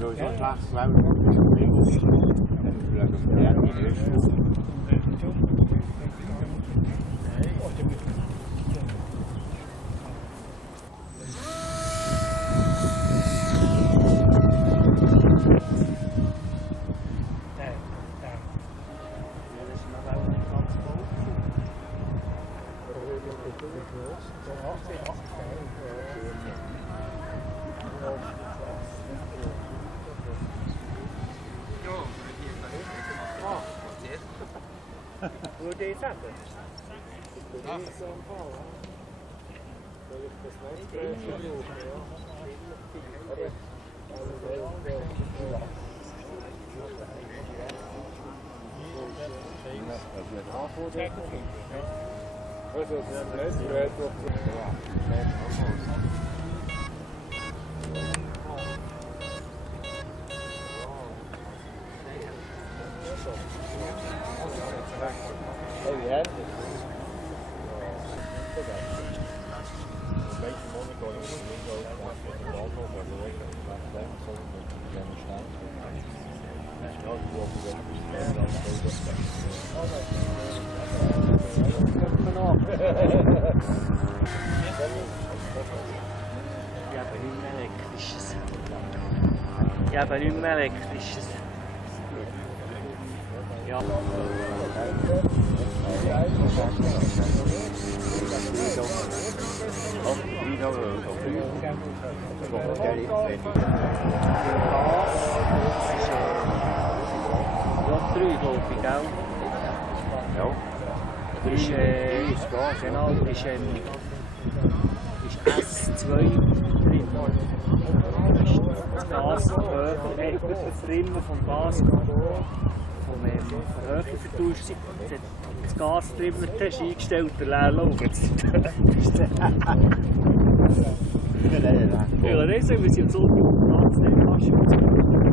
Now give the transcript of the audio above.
sowieso schlechtes Wetter ist schon viel Wasser. Wegen dem Erdbeerschutz. Nur die Seite? Ja. Oh yeah. Ja, aber nicht mehr elektrisches. Ja, aber nicht mehr elektrisches. Ja. Block 3, glaube ich, gell? Ja. Ist, genau, ist S2 drin. Das Gas Trimmer vom Gas vom Höhe vertauscht. Das Gastrimmer hast eingestellt, der Leerlauf. Ja, das ist so, wie sie am Sonntag nachts nicht kannst.